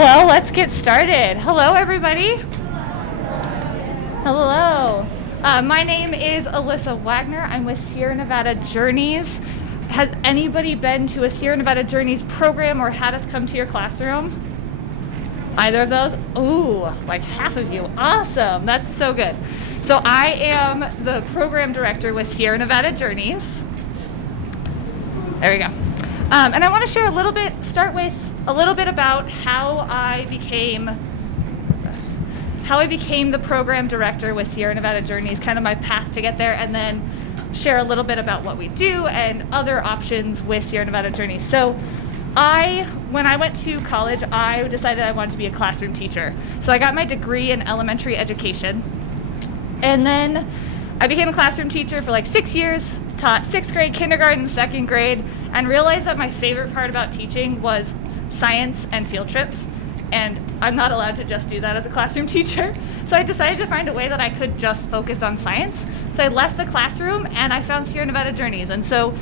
Well, let's get started. Hello, everybody. Hello. My name is Alyssa Wagner. I'm with Sierra Nevada Journeys. Has anybody been to a Sierra Nevada Journeys program or had us come to your classroom? Either of those? Ooh, like half of you. Awesome. That's so good. So I am the program director with Sierra Nevada Journeys. There we go. And I want to share start with a little bit about how I became the program director with Sierra Nevada Journeys, kind of my path to get there, and then share a little bit about what we do and other options with Sierra Nevada Journeys. So when I went to college, I decided I wanted to be a classroom teacher. So I got my degree in elementary education. And then I became a classroom teacher for like 6 years, taught 6th grade, kindergarten, 2nd grade, and realized that my favorite part about teaching was science and field trips. And I'm not allowed to just do that as a classroom teacher. So I decided to find a way that I could just focus on science. So I left the classroom and I found Sierra Nevada Journeys. And so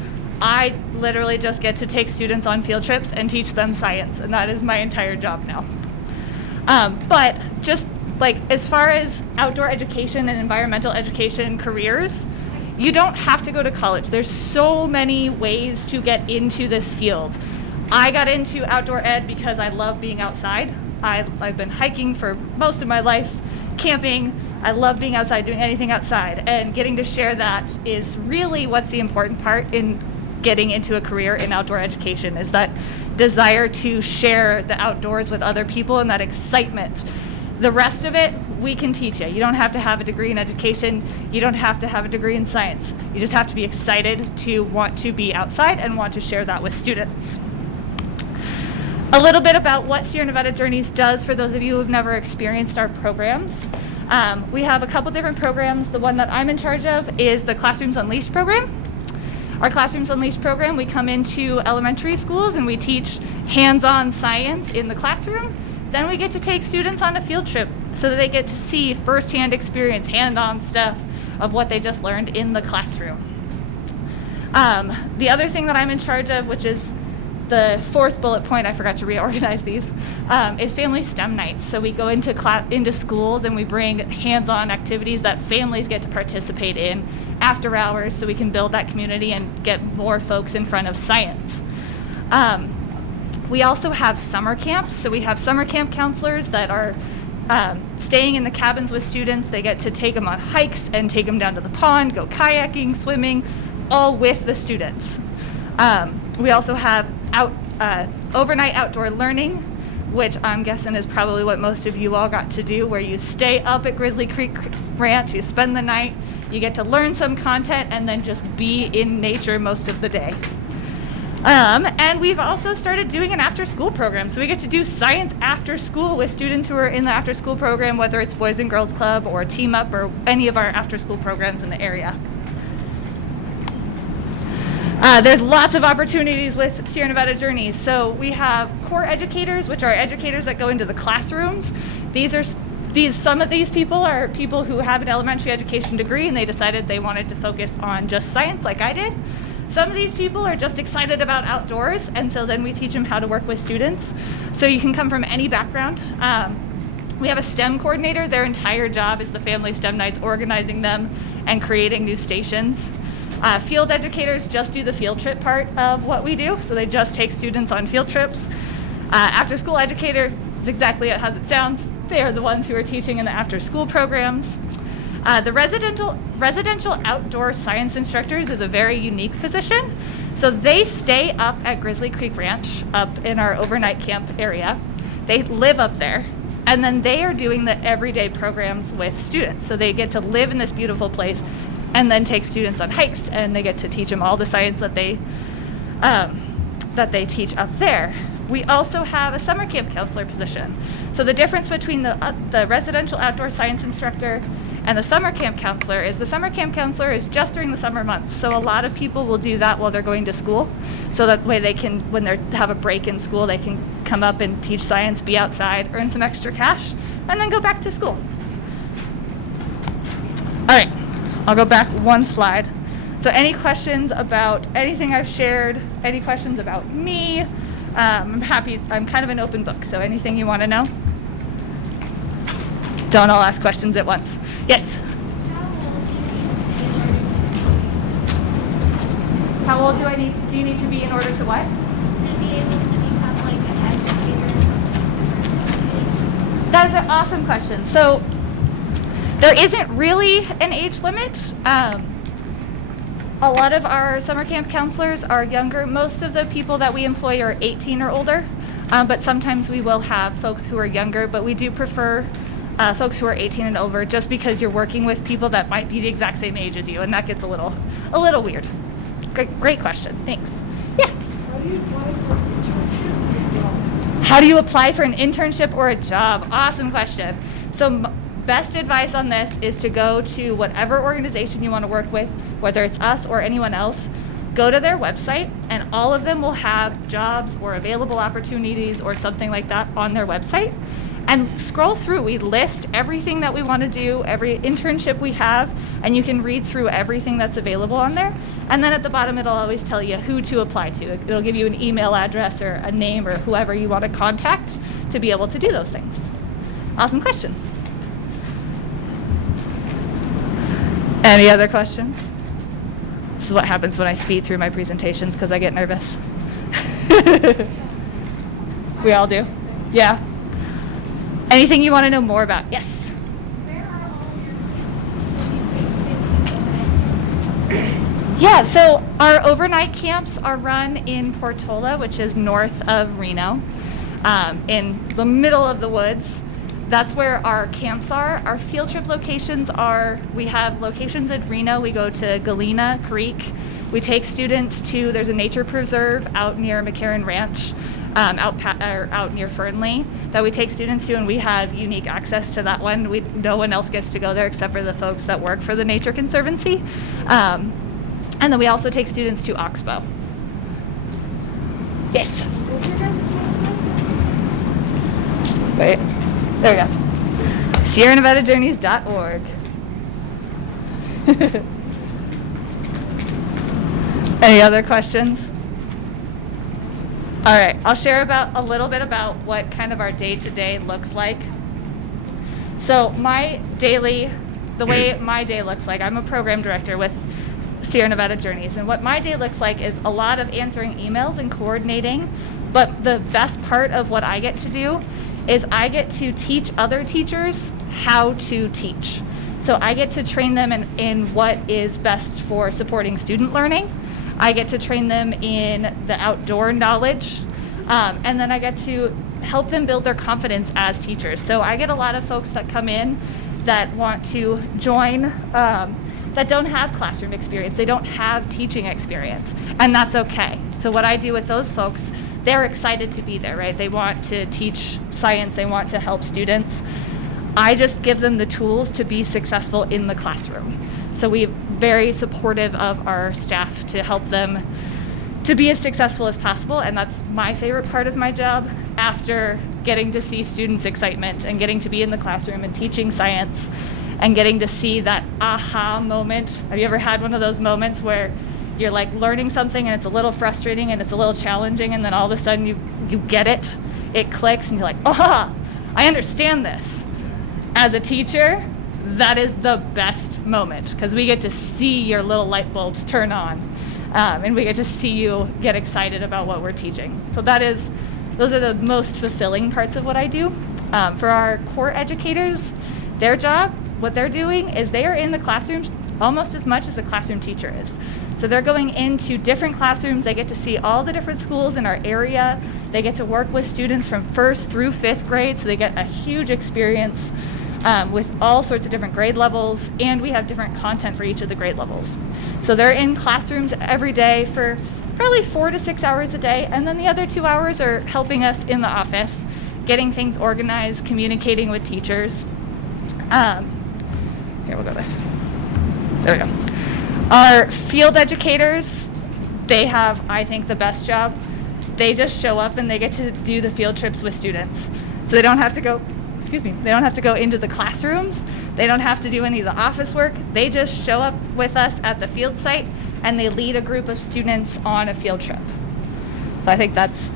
I literally just get to take students on field trips and teach them science. And that is my entire job now. But just like as far as outdoor education and environmental education careers, you don't have to go to college. There's so many ways to get into this field. I got into outdoor ed because I love being outside. I've been hiking for most of my life, camping. I love being outside, doing anything outside, and getting to share that is really what's the important part in getting into a career in outdoor education, is that desire to share the outdoors with other people and that excitement. The rest of it, we can teach you. You don't have to have a degree in education. You don't have to have a degree in science. You just have to be excited to want to be outside and want to share that with students. A little bit about what Sierra Nevada Journeys does for those of you who have never experienced our programs. We have a couple different programs. The one that I'm in charge of is the Classrooms Unleashed program. Our Classrooms Unleashed program, we come into elementary schools and we teach hands-on science in the classroom. Then we get to take students on a field trip so that they get to see firsthand experience, hand-on stuff of what they just learned in the classroom. The other thing that I'm in charge of, which is the fourth bullet point, I forgot to reorganize these, is family STEM nights. So we go into schools and we bring hands-on activities that families get to participate in after hours so we can build that community and get more folks in front of science. We also have summer camps. So we have summer camp counselors that are staying in the cabins with students. They get to take them on hikes and take them down to the pond, go kayaking, swimming, all with the students. We also have overnight outdoor learning, which I'm guessing is probably what most of you all got to do, where you stay up at Grizzly Creek Ranch, you spend the night, you get to learn some content, and then just be in nature most of the day. And we've also started doing an after-school program, so we get to do science after school with students who are in the after-school program, whether it's Boys and Girls Club or Team Up or any of our after-school programs in the area. There's lots of opportunities with Sierra Nevada Journeys. So we have core educators, which are educators that go into the classrooms. Some of these people are people who have an elementary education degree and they decided they wanted to focus on just science like I did. Some of these people are just excited about outdoors, and so then we teach them how to work with students. So you can come from any background. We have a STEM coordinator. Their entire job is the family STEM nights, organizing them and creating new stations. Field educators just do the field trip part of what we do, so they just take students on field trips. After school educator is exactly as it sounds. They are the ones who are teaching in the after school programs. The residential outdoor science instructors is a very unique position. So they stay up at Grizzly Creek Ranch up in our overnight camp area. They live up there, and then they are doing the everyday programs with students. So they get to live in this beautiful place and then take students on hikes, and they get to teach them all the science that they teach up there. We also have a summer camp counselor position. So the difference between the residential outdoor science instructor and the summer camp counselor is the summer camp counselor is just during the summer months. So a lot of people will do that while they're going to school. So that way they can, when they have a break in school, they can come up and teach science, be outside, earn some extra cash, and then go back to school. All right, I'll go back one slide. So any questions about anything I've shared, any questions about me, I'm kind of an open book, so anything you want to know. Don't all ask questions at once. Yes? How old do you need to be in order to what? To be able to become like an educator or something. That is an awesome question. So there isn't really an age limit. A lot of our summer camp counselors are younger. Most of the people that we employ are 18 or older, but sometimes we will have folks who are younger, but we do prefer folks who are 18 and over, just because you're working with people that might be the exact same age as you, and that gets a little weird. Great question. Thanks. Yeah. How do you apply for an internship or a job? Awesome question. So best advice on this is to go to whatever organization you want to work with, whether it's us or anyone else. Go to their website, and all of them will have jobs or available opportunities or something like that on their website. And scroll through. We list everything that we want to do, every internship we have, and you can read through everything that's available on there. And then at the bottom, it'll always tell you who to apply to. It'll give you an email address or a name or whoever you want to contact to be able to do those things. Awesome question. Any other questions? This is what happens when I speed through my presentations because I get nervous. We all do? Yeah. Anything you want to know more about? Yes? Where are all your camps? Yeah, so our overnight camps are run in Portola, which is north of Reno, in the middle of the woods. That's where our camps are. Our field trip locations are, we have locations in Reno. We go to Galena Creek. We take students to, there's a nature preserve out near McCarran Ranch, out near Fernley, that we take students to, and we have unique access to that one. No one else gets to go there except for the folks that work for the Nature Conservancy. And then we also take students to Oxbow. Yes? What's your guys' website? Wait. There we go. SierraNevadaJourneys.org. Any other questions? All right, I'll share a little bit about what kind of our day-to-day looks like. So the way my day looks like, I'm a program director with Sierra Nevada Journeys, and what my day looks like is a lot of answering emails and coordinating, but the best part of what I get to do is I get to teach other teachers how to teach. So I get to train them in what is best for supporting student learning. I get to train them in the outdoor knowledge, and then I get to help them build their confidence as teachers. So I get a lot of folks that come in that want to join, that don't have classroom experience, they don't have teaching experience, and that's okay. So what I do with those folks, they're excited to be there, right? They want to teach science, they want to help students. I just give them the tools to be successful in the classroom. So we're very supportive of our staff to help them to be as successful as possible, and that's my favorite part of my job, after getting to see students' excitement and getting to be in the classroom and teaching science and getting to see that aha moment. Have you ever had one of those moments where you're like learning something and it's a little frustrating and it's a little challenging, and then all of a sudden you get it clicks, and you're like, aha, I understand this. As a teacher, that is the best moment, because we get to see your little light bulbs turn on, and we get to see you get excited about what we're teaching. So those are the most fulfilling parts of what I do. For our core educators, their job, what they're doing is they are in the classrooms almost as much as the classroom teacher is. So they're going into different classrooms. They get to see all the different schools in our area. They get to work with students from 1st through 5th grade, so they get a huge experience with all sorts of different grade levels, and we have different content for each of the grade levels. So they're in classrooms every day for probably 4 to 6 hours a day, and then the other 2 hours are helping us in the office, getting things organized, communicating with teachers. Here, we'll go this. There we go. Our field educators, they have, I think, the best job. They just show up and they get to do the field trips with students. So they don't have to go, they don't have to go into the classrooms. They don't have to do any of the office work. They just show up with us at the field site and they lead a group of students on a field trip. So I think that's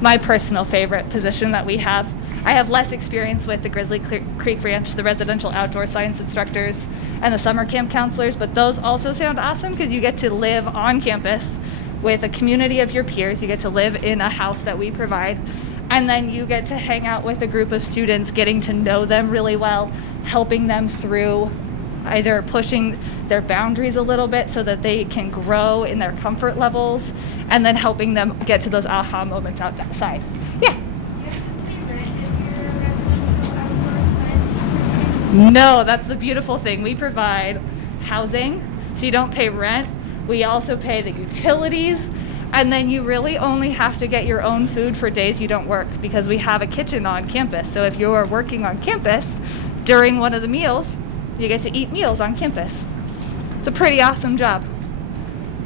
my personal favorite position that we have. I have less experience with the Grizzly Creek Ranch, the residential outdoor science instructors, and the summer camp counselors, but those also sound awesome because you get to live on campus with a community of your peers. You get to live in a house that we provide, and then you get to hang out with a group of students, getting to know them really well, helping them through either pushing their boundaries a little bit so that they can grow in their comfort levels, and then helping them get to those aha moments outside. Yeah. No, that's the beautiful thing. We provide housing, so you don't pay rent. We also pay the utilities, and then you really only have to get your own food for days you don't work, because we have a kitchen on campus. So if you're working on campus during one of the meals, you get to eat meals on campus. It's a pretty awesome job.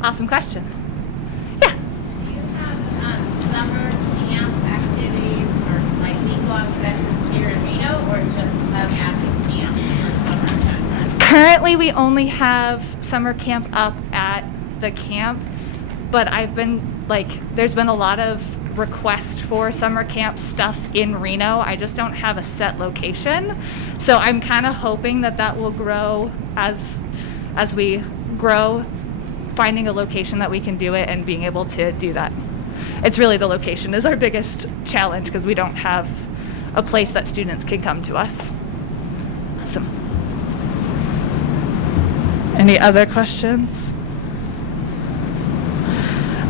Awesome question. Yeah. Do you have summer camp activities or like week-long sessions here in Reno, or just at the camp for summer camp? Currently, we only have summer camp up at the camp, but there's been a lot of request for summer camp stuff in Reno. I just don't have a set location, so I'm kind of hoping that will grow as we grow, finding a location that we can do it and being able to do that. It's really the location is our biggest challenge, because we don't have a place that students can come to us. Awesome. Any other questions?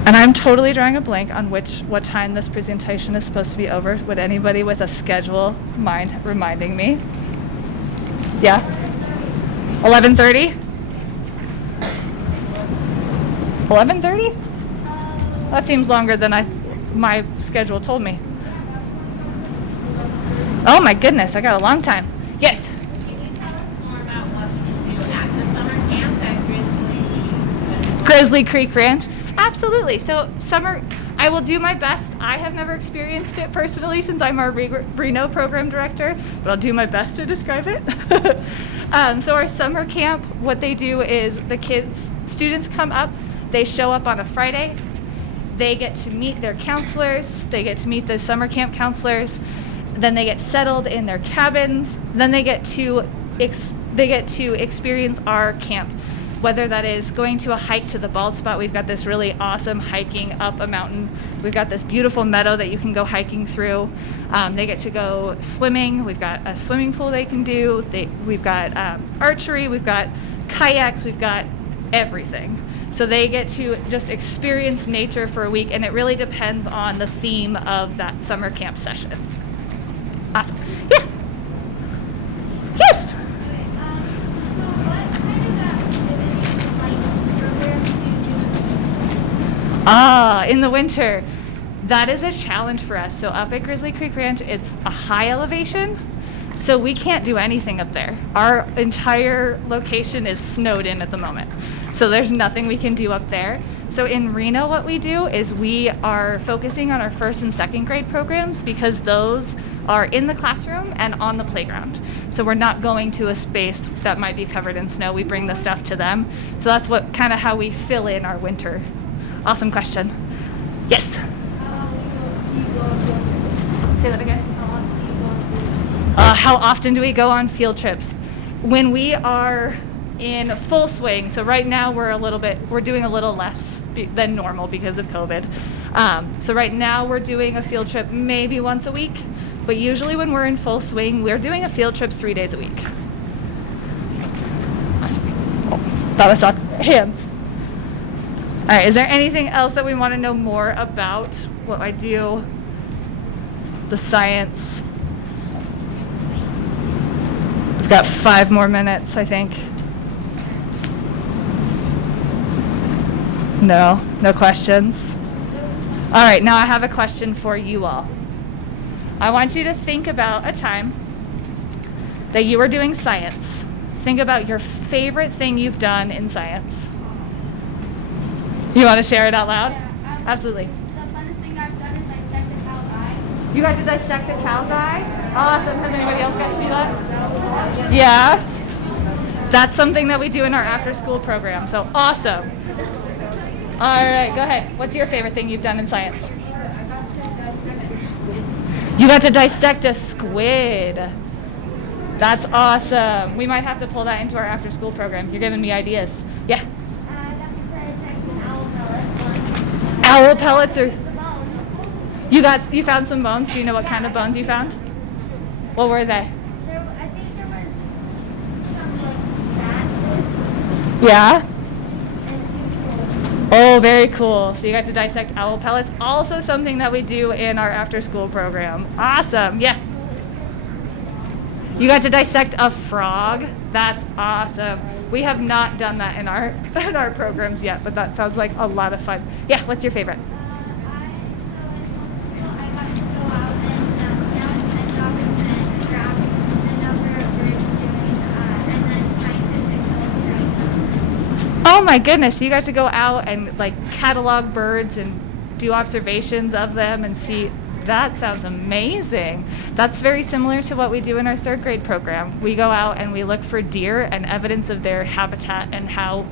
And I'm totally drawing a blank on what time this presentation is supposed to be over. Would anybody with a schedule mind reminding me? Yeah? 11:30? 11:30? That seems longer than my schedule told me. Oh my goodness, I got a long time. Yes? Can you tell us more about what you do at the summer camp at Grizzly Creek Ranch? Absolutely. So I will do my best. I have never experienced it personally since I'm our Reno program director, but I'll do my best to describe it. So our summer camp, what they do is students come up, they show up on a Friday, they get to meet their counselors, they get to meet the summer camp counselors, then they get settled in their cabins, then they get to experience our camp. Whether that is going to a hike to the Bald Spot. We've got this really awesome hiking up a mountain. We've got this beautiful meadow that you can go hiking through. They get to go swimming. We've got a swimming pool they can do. We've got archery. We've got kayaks. We've got everything. So they get to just experience nature for a week, and it really depends on the theme of that summer camp session. Awesome. Yeah. Yes. In the winter, that is a challenge for us. So up at Grizzly Creek Ranch, it's a high elevation, so we can't do anything up there. Our entire location is snowed in at the moment, so there's nothing we can do up there. So in Reno, what we do is we are focusing on our first and second grade programs, because those are in the classroom and on the playground. So we're not going to a space that might be covered in snow. We bring the stuff to them. So that's how we fill in our winter. Awesome question. Yes? Say that again. How often do we go on field trips? When we are in full swing, so right now we're doing a little less than normal because of COVID. So right now we're doing a field trip maybe once a week, but usually when we're in full swing, we're doing a field trip 3 days a week. Awesome. Oh, thought I saw hands. All right, is there anything else that we want to know more about what I do? The science. We've got 5 more minutes, I think. No questions? All right, now I have a question for you all. I want you to think about a time that you were doing science. Think about your favorite thing you've done in science. You want to share it out loud? Yeah, Absolutely. The funnest thing I've done is dissect a cow's eye. You got to dissect a cow's eye? Awesome. Has anybody else got to do that? Yeah? That's something that we do in our after-school program, so awesome. All right, go ahead. What's your favorite thing you've done in science? I got to dissect You got to dissect a squid. That's awesome. We might have to pull that into our after school program. You're giving me ideas. Yeah. I got to dissect an owl pellet once. Owl pellets are. The bones. You found some bones. Do you know what kind of bones you found? What were they? I think there was some like bat Yeah. and two souls. Oh, very cool. So you got to dissect owl pellets. Also something that we do in our after school program. Awesome. Yeah. You got to dissect a frog. That's awesome. We have not done that in our in our programs yet, but that sounds like a lot of fun. Yeah, what's your favorite? I got to go out and document and graph the number of birds doing, and then scientific illustrate them. Oh my goodness, you got to go out and like catalog birds and do observations of them and see. That sounds amazing. That's very similar to what we do in our third grade program. We go out and we look for deer and evidence of their habitat and how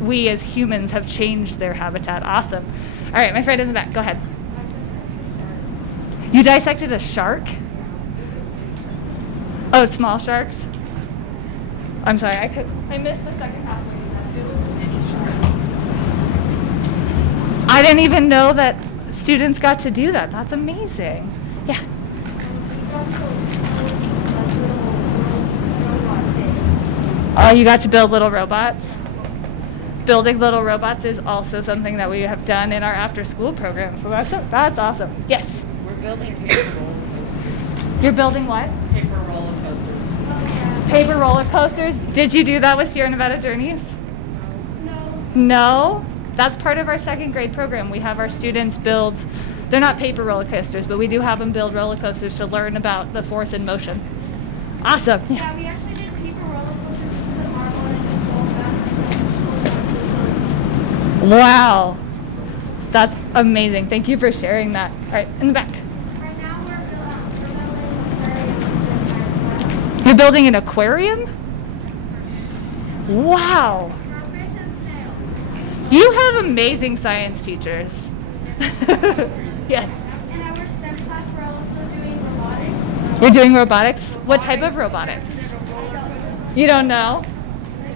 we as humans have changed their habitat. Awesome. All right, my friend in the back, go ahead. You dissected a shark? Oh, small sharks? I'm sorry, I missed the second half. It was a mini shark. I didn't even know that students got to do that. That's amazing. Yeah. Oh, you got to build little robots? Building little robots is also something that we have done in our after school program. So that's awesome. Yes. We're building paper roller coasters. You're building what? Paper roller coasters. Paper roller coasters. Did you do that with Sierra Nevada Journeys? No. No? That's part of our second grade program. We have our students build, they're not paper roller coasters, but we do have them build roller coasters to learn about the force in motion. Awesome. Yeah. Yeah, we actually did paper roller coasters with the marble and it just rolls back. Wow. That's amazing. Thank you for sharing that. All right, in the back. Right now we're building You're building an aquarium? Wow. for fish and snails. You have amazing science teachers. Yes. In our STEM class, we're also doing robotics. You're doing robotics? What type of robotics? You don't know?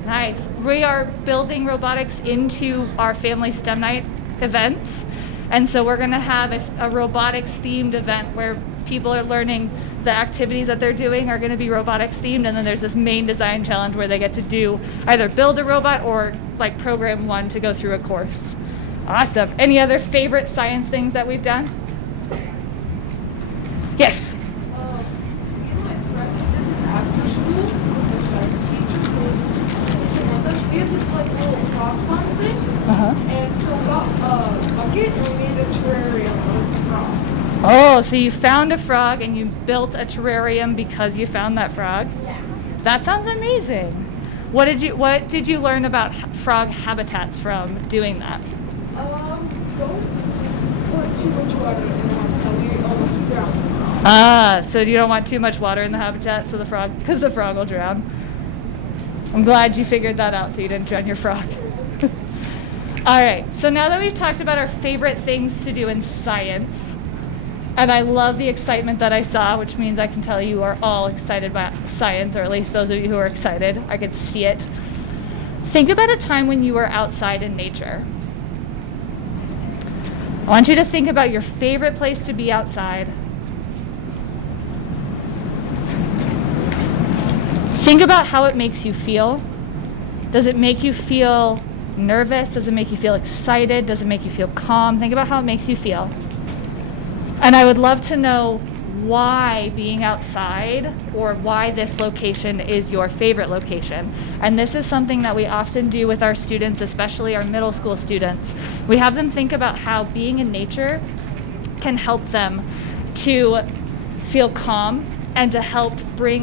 Nice. We are building robotics into our family STEM night events. And so we're going to have a robotics themed event where people are learning the activities that they're doing are going to be robotics themed. And then there's this main design challenge where they get to do either build a robot or like program one to go through a course. Awesome. Any other favorite science things that we've done? Yes. This after school with their science teacher we have this like little frog pond thing, and so we got a bucket and we made a terrarium with the frog. Oh, so you found a frog and you built a terrarium because you found that frog? Yeah. That sounds amazing. What did you learn about frog habitats from doing that? Don't put too much water in the habitat. We almost drowned the frog. Ah, so you don't want too much water in the habitat so because the frog will drown. I'm glad you figured that out so you didn't drown your frog. All right, so now that we've talked about our favorite things to do in science, and I love the excitement that I saw, which means I can tell you are all excited about science, or at least those of you who are excited. I could see it. Think about a time when you were outside in nature. I want you to think about your favorite place to be outside. Think about how it makes you feel. Does it make you feel nervous? Does it make you feel excited? Does it make you feel calm? Think about how it makes you feel. And I would love to know why being outside or why this location is your favorite location. And this is something that we often do with our students, especially our middle school students. We have them think about how being in nature can help them to feel calm and to help bring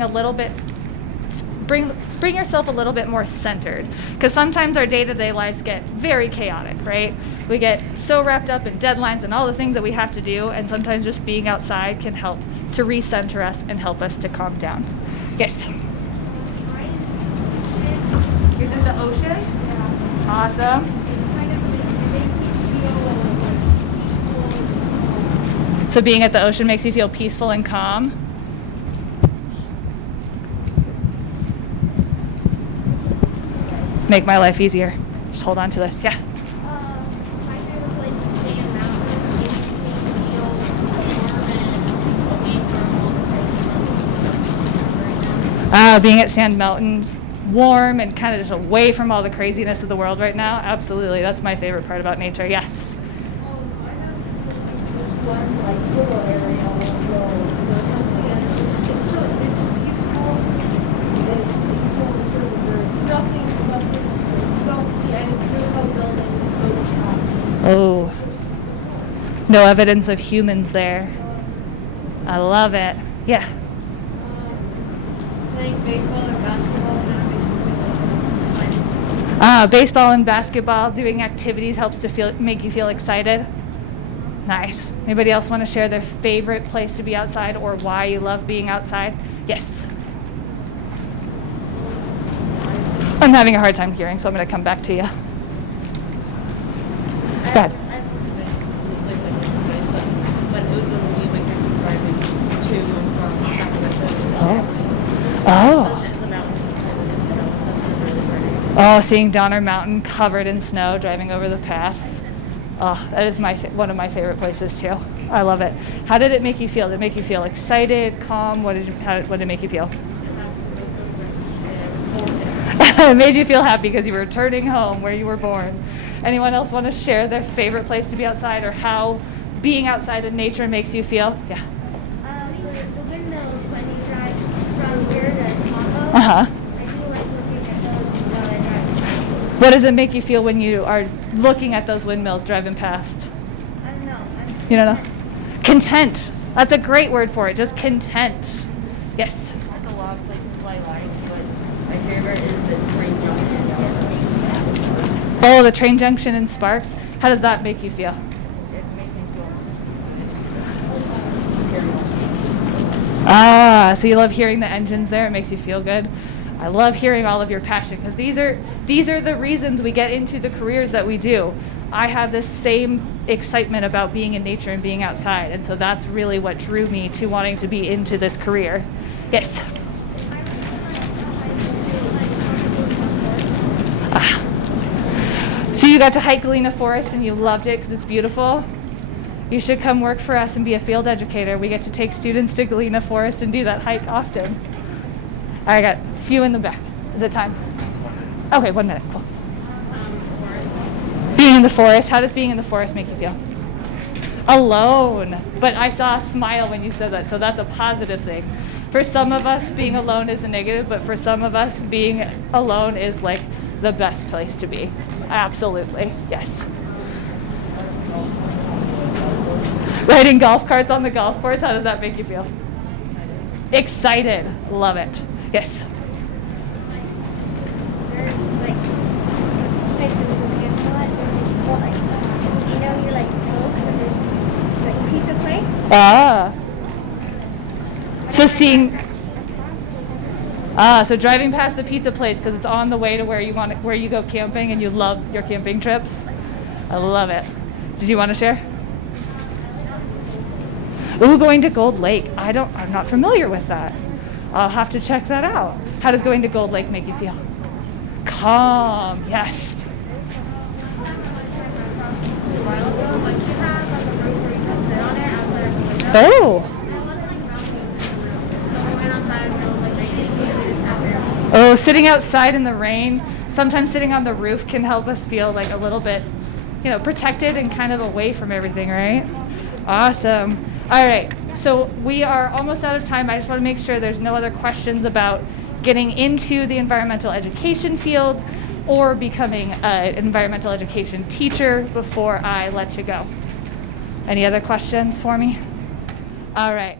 yourself a little bit more centered, because sometimes our day-to-day lives get very chaotic, right? We get so wrapped up in deadlines and all the things that we have to do, and sometimes just being outside can help to recenter us and help us to calm down. Yes. Is it the ocean? Yeah. Awesome. It kind of makes me feel like peaceful. So being at the ocean makes you feel peaceful and calm. Make my life easier. Just hold on to this. Yeah. My favorite place is Sand Mountain. It makes me feel warm and away from all the craziness right now. Being at Sand Mountains, warm and kind of just away from all the craziness of the world right now. Absolutely. That's my favorite part about nature. Yes. I have this one like little area on the road. It's peaceful. It's equal for the birds. Nothing. You don't see any. There's no buildings, no traffic. Oh, no evidence of humans there. I love it. Yeah. Playing baseball or basketball kind of makes me feel excited. Baseball and basketball, doing activities helps to make you feel excited. Nice. Anybody else want to share their favorite place to be outside or why you love being outside? Yes. I'm having a hard time hearing, so I'm going to come back to you. Go ahead. Oh. Oh, seeing Donner Mountain covered in snow, driving over the pass. Oh, that is one of my favorite places too. I love it. How did it make you feel? Did it make you feel excited, calm? What did it make you feel? It made you feel happy because you were returning home where you were born. Anyone else want to share their favorite place to be outside or how being outside in nature makes you feel? Yeah. The windows when you drive from here to Tahoe. Uh-huh. I do like looking at those while I drive. What does it make you feel when you are looking at those windmills driving past? I don't know. You don't know? Content. That's a great word for it. Just content. Yes. There's a lot of places I like, but my favorite is the train junction. Oh, the train junction in Sparks. How does that make you feel? It makes me feel So you love hearing the engines there. It makes you feel good. I love hearing all of your passion because these are the reasons we get into the careers that we do. I have this same excitement about being in nature and being outside, and so that's really what drew me to wanting to be into this career. Yes. So you got to hike Galena Forest and you loved it because it's beautiful. You should come work for us and be a field educator. We get to take students to Galena Forest and do that hike often. I got a few in the back. Is it time? Okay, 1 minute. Cool. Being in the forest. How does being in the forest make you feel? Alone. But I saw a smile when you said that, so that's a positive thing. For some of us, being alone is a negative, but for some of us, being alone is like the best place to be. Absolutely. Yes. Riding golf carts on the golf course. How does that make you feel? Excited. Love it. Yes. There's like places in Camelot. There's this whole like, you're like close to this like pizza place. So driving past the pizza place because it's on the way to where you go camping and you love your camping trips. I love it. Did you want to share? Ooh, going to Gold Lake. I'm not familiar with that. I'll have to check that out. How does going to Gold Lake make you feel? Calm. Yes. Oh. Oh, sitting outside in the rain. Sometimes sitting on the roof can help us feel like a little bit, protected and kind of away from everything, right? Awesome. All right. So we are almost out of time. I just want to make sure there's no other questions about getting into the environmental education field or becoming an environmental education teacher before I let you go. Any other questions for me? All right.